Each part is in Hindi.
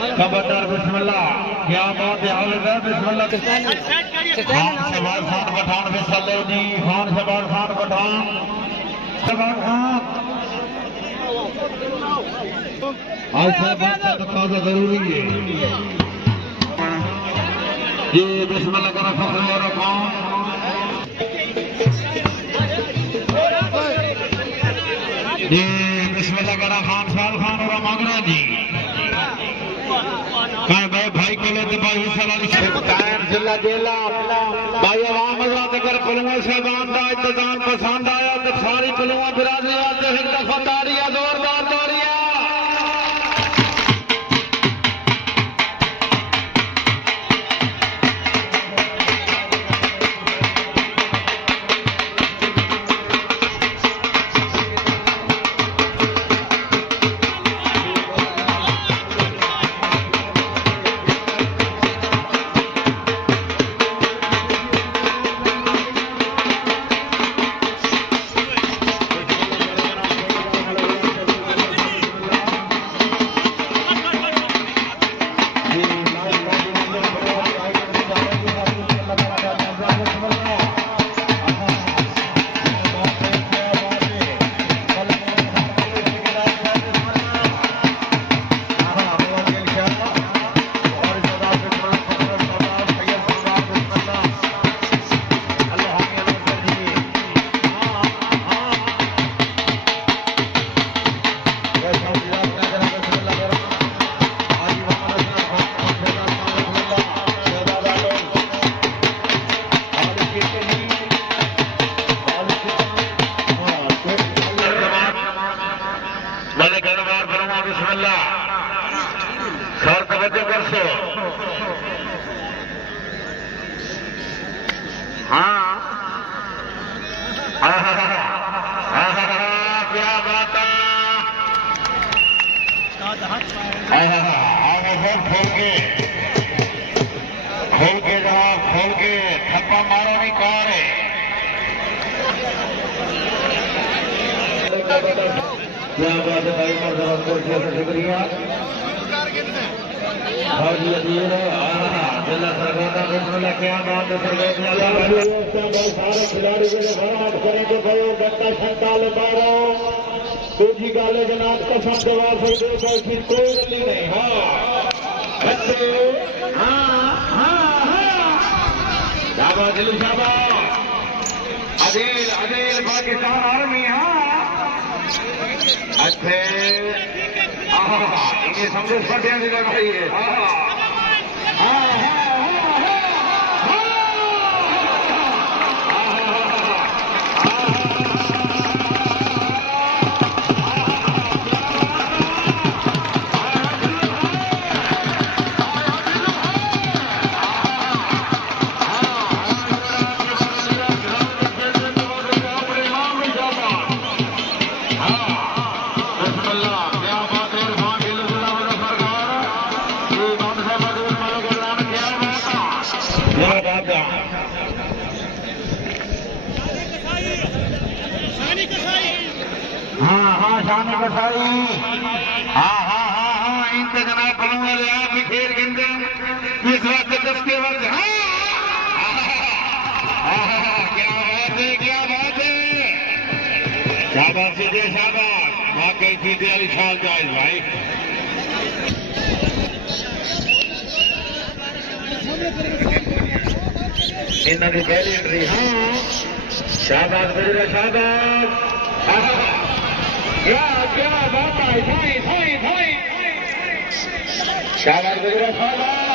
खबरदार बिस्मिल्लाह, क्या बात है, हाल बिस्मिल्लाह। खान शबाज खान पठान बिस्मिल्लाह जी, खान शबाज खान पठान, शबाज खान आज से तकाजा जरूरी है ये बिस्मिल्लाह करा फखर और खान ये बिस्मिल्लाह करा खान साल खान और मांगना जी भाई कोले तो भाई कायम जिला जेला भाई आवाम कर फिल्मों से बांध का इंतजाम पसंद आया तो सारी फिल्मों बिरादरी वास्ते एक दफा तारियां जोरदार तारियां। क्या बात खोल के जनाब खोल के थप्पा मारो नहीं कार है क्या बात है भाई शुक्रिया जिला सरगोदा बिस्मिल्लाह क्या बात है सरगोदा सारे खिलाड़ी बात करेंगे भाई घंटा 12 दूसरी गल है जनाब कसम दवा सकते कोई गली नहीं। हाँ बच्चे शाबाश दिलू शाबाश अदील अदील पाकिस्तान आर्मी। हाँ अच्छे इन्हें समझो स्पर्धा नहीं लग रही है। हाँ शानी कसाई हाँ इनसे जनाब पलूंगा ले आप भी खेल गिनते इस वक्त 10 के वर्ग। क्या बात है शाबाश सीधे शाबाश वाकई सीधे वाली शाल जायज भाई। इन्हों की पहली एंट्री। हाँ शाबाश बजरा शाबाश क्या बात है शाबाश बजरा शाबाश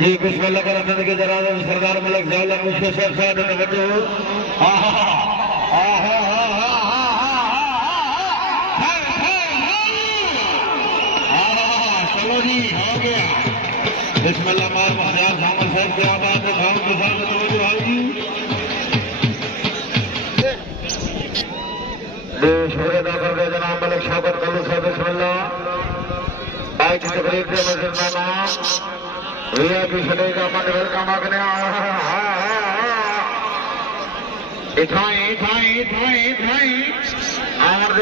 जी बिस्मिल्लाह करने के जरा सरदार मलिक जाला मुझे सर साथ बटो चलो जी हो गया बिस्मिल्लाह मार हजार शामिल साहब क्या बात है शाम के साथ तवज्जो आएगी देश अदा कर दे जनाब मलिक शौकत कल्लू साहब बिस्मिल्लाह आज की तकरीर के मजरनामा भैया की चलेगा मन वेलकम आगने और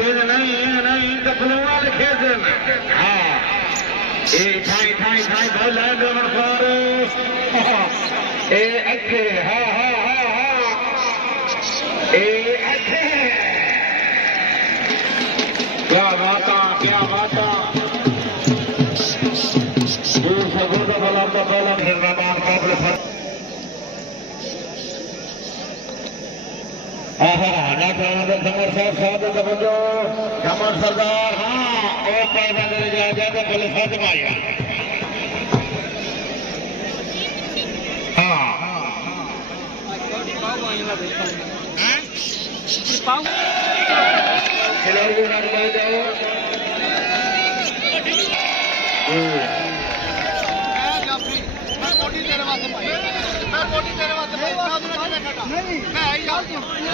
दे नहीं कपलों वाले खेत में हाँ थाई बोला गमन सारे ए अच्छे हाँ ए अच्छे क्या बाता झमर सरदार हाँ और पैदल जाते पहले खत्म आया हाँ खिलाड़ी जाओ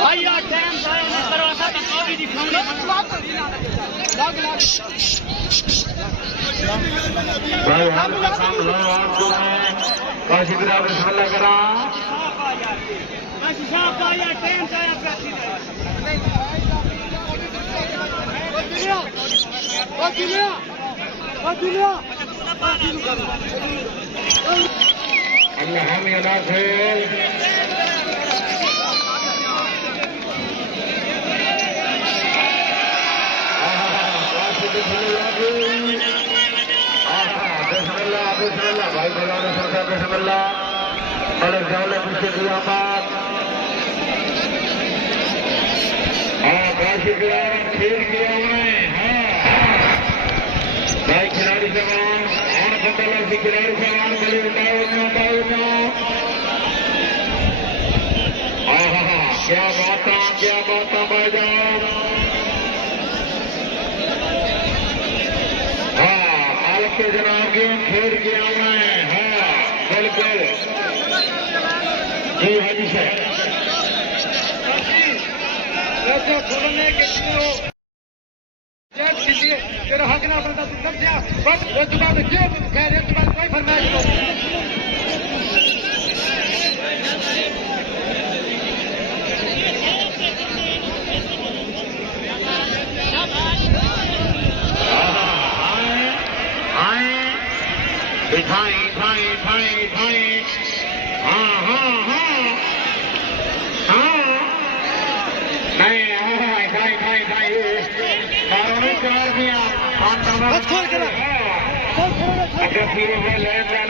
भाई यार टाइम करवाता तो भी दिखाऊंगा भाई हम काम लो आपको काशी बिरादर बिस्मिल्लाह करा काशी साहब का यार टाइम से आया अल्लाह हम याद है बिस्मिल्लाह भाई बलाने सरकार बिस्मिल्लाह बड़े जाले पीछे दिया बात काशी खिलाड़ी खेल किया उन्हें भाई खिलाड़ी जवान और बदला से खिलाड़ी जवान बड़े उठाओ क्या बात भाई जान के जनाब गेम खेल के आना है हाँ बिल्कुल जी हाजी साहब तेरा हक ना बनता तू कब जा बस इस बात क्यों कह रहे इस बात कोई फरमाइश थाई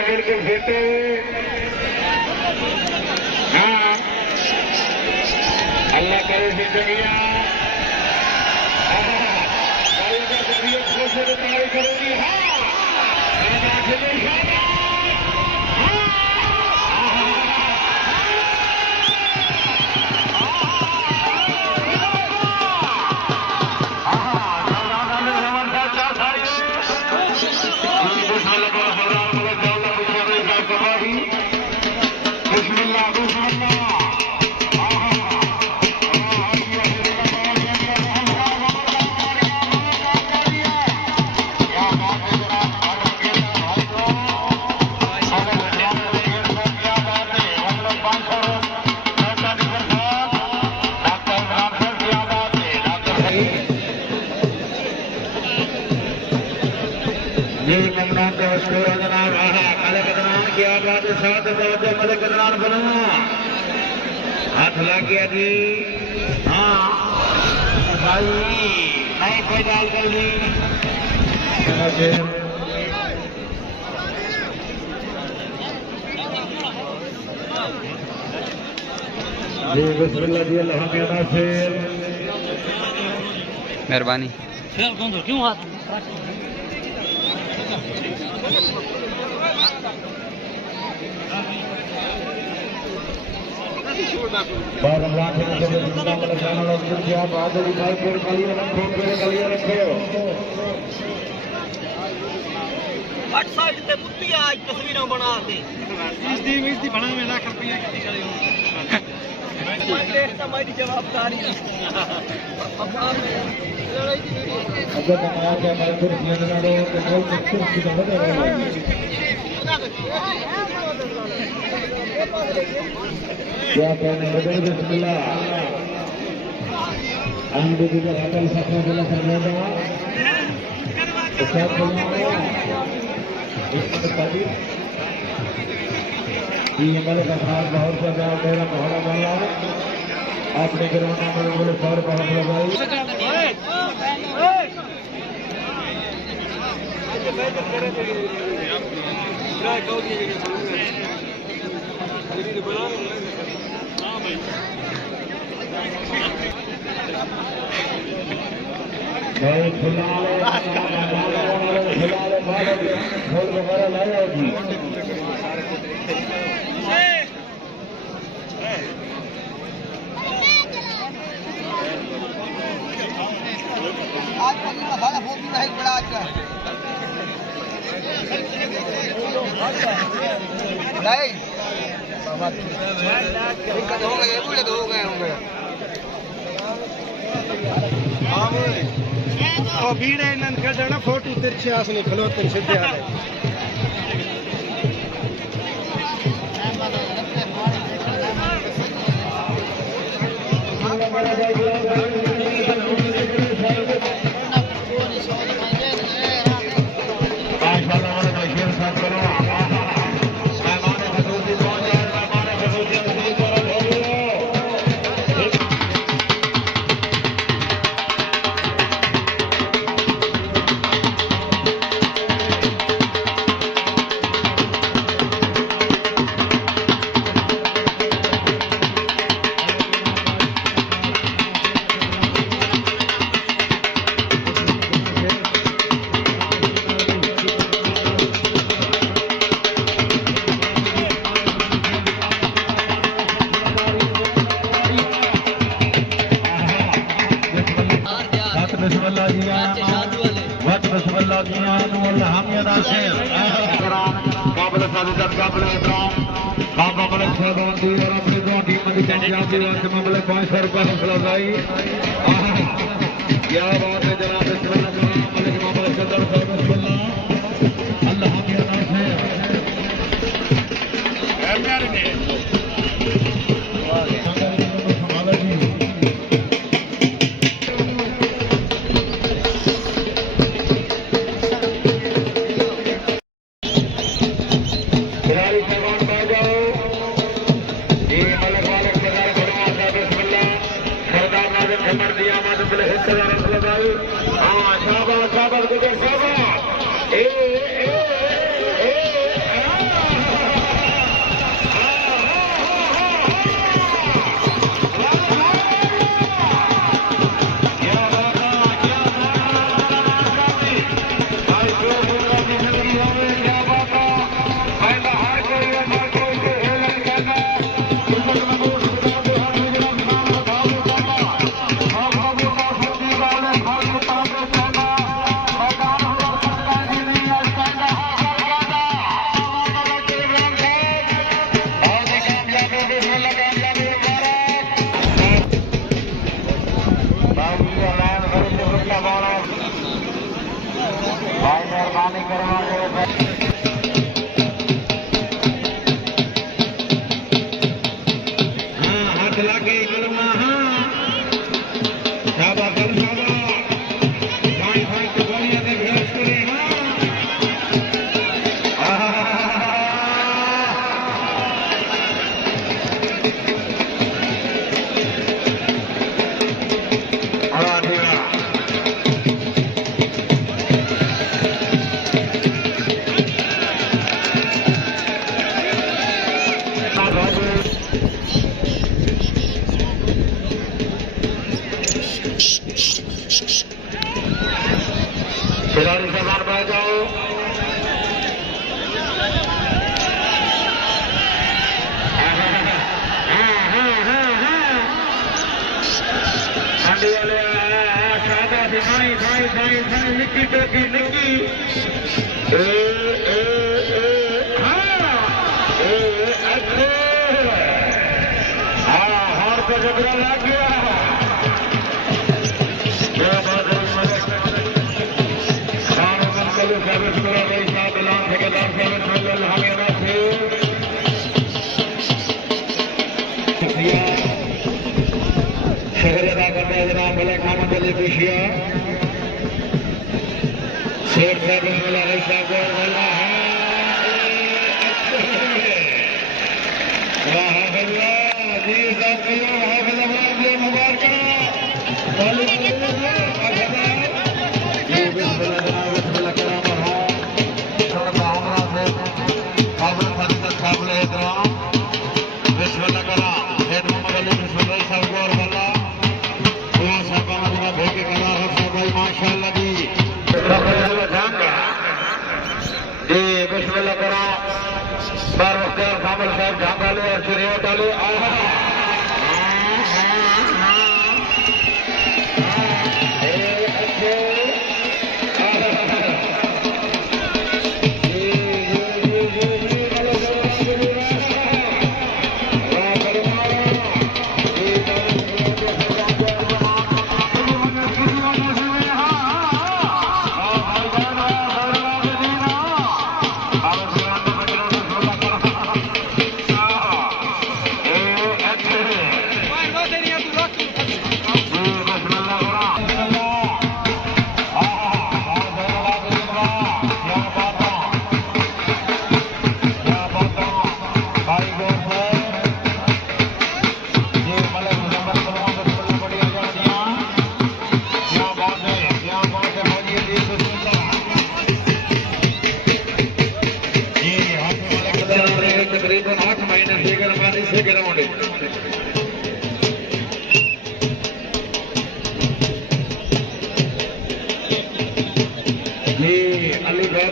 बिल्कुल फिट हाँ अल्लाह करे जिंदगियां करेगी हाँ हाथ लग गया जी हाँ भाई नहीं कोई डाल कर दी बिस्मिल्लाह जी अल्लाह फिर मेहरबानी क्यों हाथ बाद लाख के जिंदा मतलब जाना लोग क्या बात है भाई फिर कलिया रखो हट साइड ते मुत्तिया आज तस्वीरें बना दे इसदी बना में लाख रुपया कितनी खड़े हो देश का हमारी जवाबदारी अगर बनाया क्या मैं फिर लेना लो तो बहुत मुश्किल से बना रहा है क्या कहने लगे बिस्मिल्लाह आंधी की हटल सकने के लिए करनेगा तो क्या बोलना इसमें कभी ये मेरे का खास बहुत से जाओ मेरा मोहरा वाला आपने गिरवाना मेरे बोले 100 रुपये हम लगाई फूल वगैरह लाया जी आज पहली मसाला फोन भी रहेगा बड़ा आज का नहीं बाबा दिक्कत हो गई पूरे तो हो गए होंगे हां भीड़ है नन कर देना फोटो तिरछे आस निकलो तेरे सीधे आ गए क्या बात है जनाब अल्लाह के नाम से भाई निकी टोकी निकी हार को जबरा लग गया शहर अदा करते हैं जनाब भले खाना के लिए खुशियाँ शेर साहब मिला है सागर वाला है जी साहब मुबारक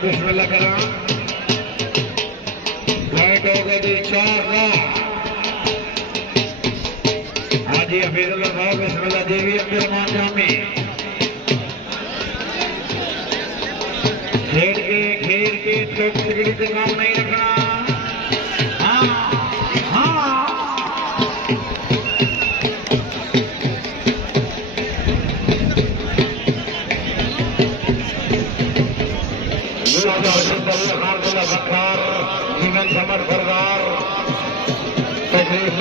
बिस्मिल्लाह करा लाइट हो गई 4 हाजी हफीजुल्लाह साहब बिस्मिल्लाह देवी अब्दुल जामी खेल के चोट सिगड़ी से काम नहीं रखना जीवन समर सरदार तकलीफ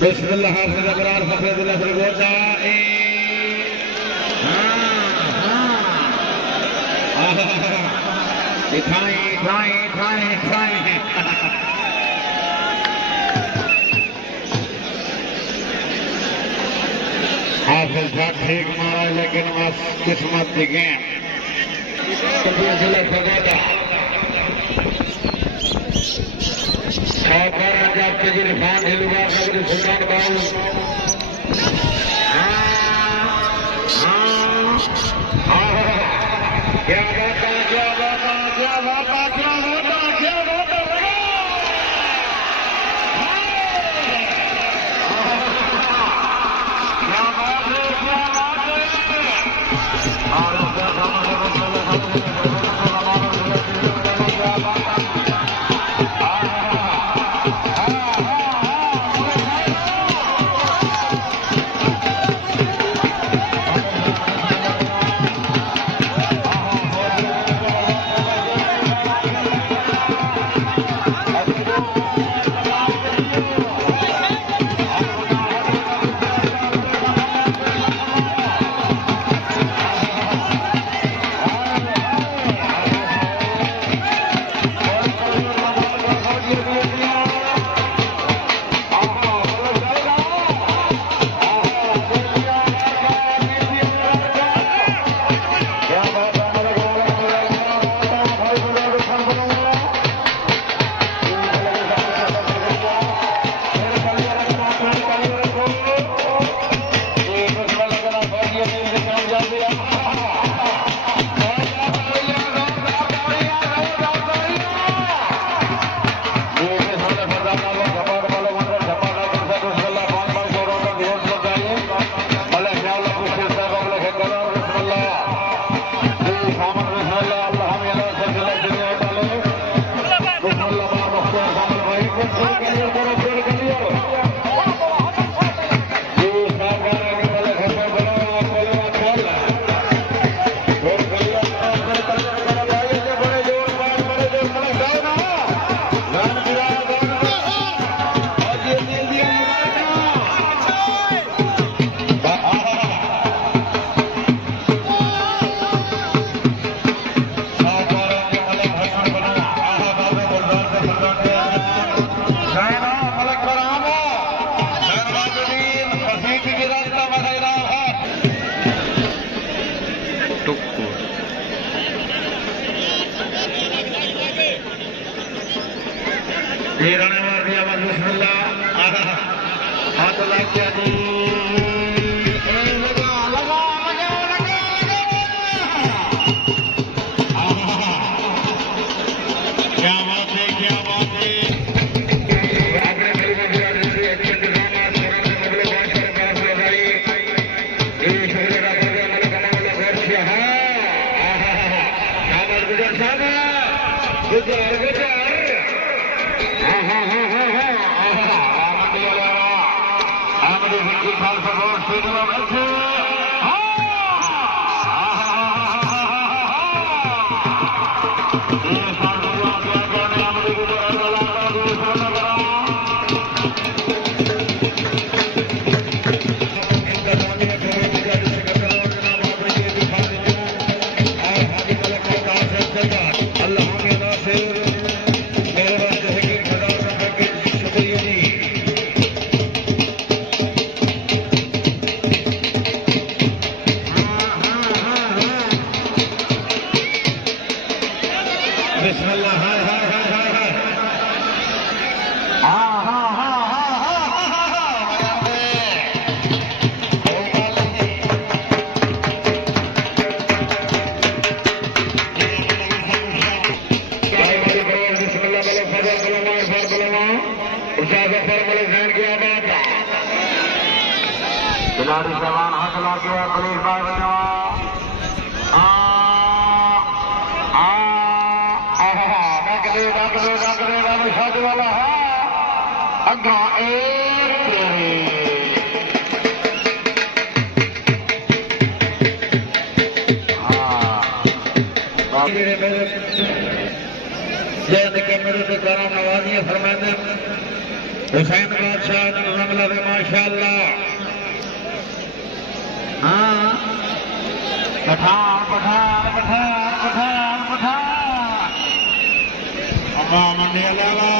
बिस्मिल्लाह हाफिज़ अबरार फखरुद्दीन सरगोजा हाफिज था ठीक मारा लेकिन बस किस्मत दिखे क्या रास्ता बढ़ रहा है ये रहने मार दिया बस बिस्मिल्लाह हाथ लग गया जी लगा लगा लगा लगा क्या बात है क्या बात है आपने अच्छे इंतजाम गुजर गुजर खालसा बोर्ड स्टेडियम बैठे खिलाड़ी जवान हाथ ला गया पुलिस बार शादी वाला है अग्गा मेरे से करा नवाजियां फरमाते हुसैन बादशाह हमला में माशाअल्लाह हाँ पठान पठान पठान पठान पठान अम्मा मंडिया लाला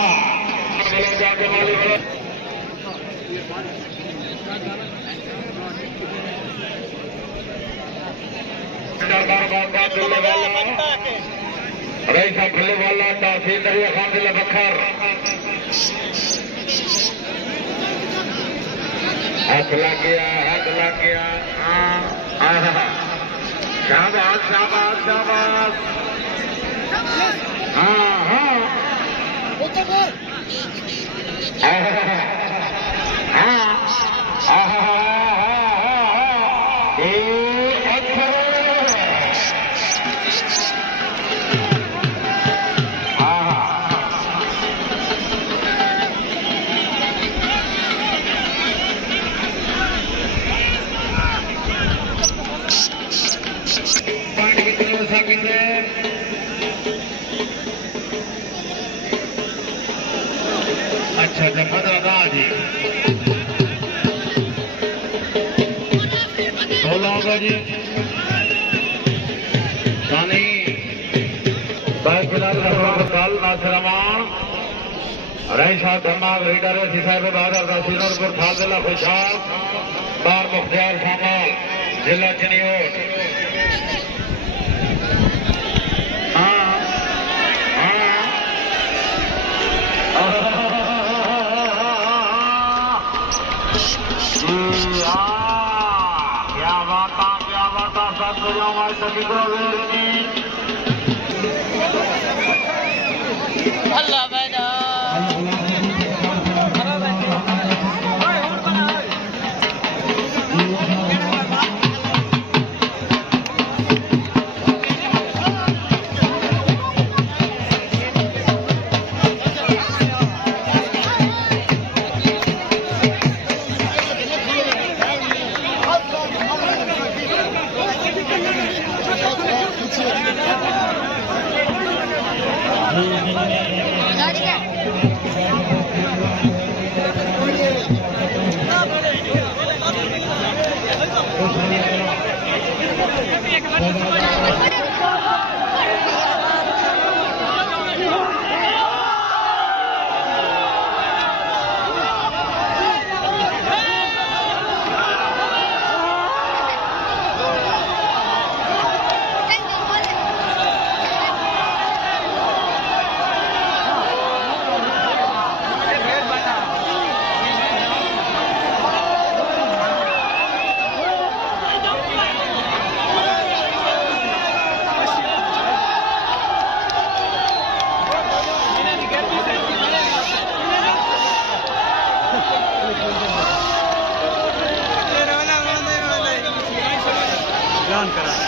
रईसा खुले वाला तहसील दरिया खान जिला बखर हाथ लग गया शाबाश शाबाश शाबाश हाँ हाँ अच्छा अच्छा 15 जी 16 होगा जी सानी नासिर अमान रईसा धमाग रीडर साहब बहादुर रसीनपुर थाल जिला खुशहाल बार मुख्तियार सामाल जिला चनियोट अल्लाह बैठा बयान करा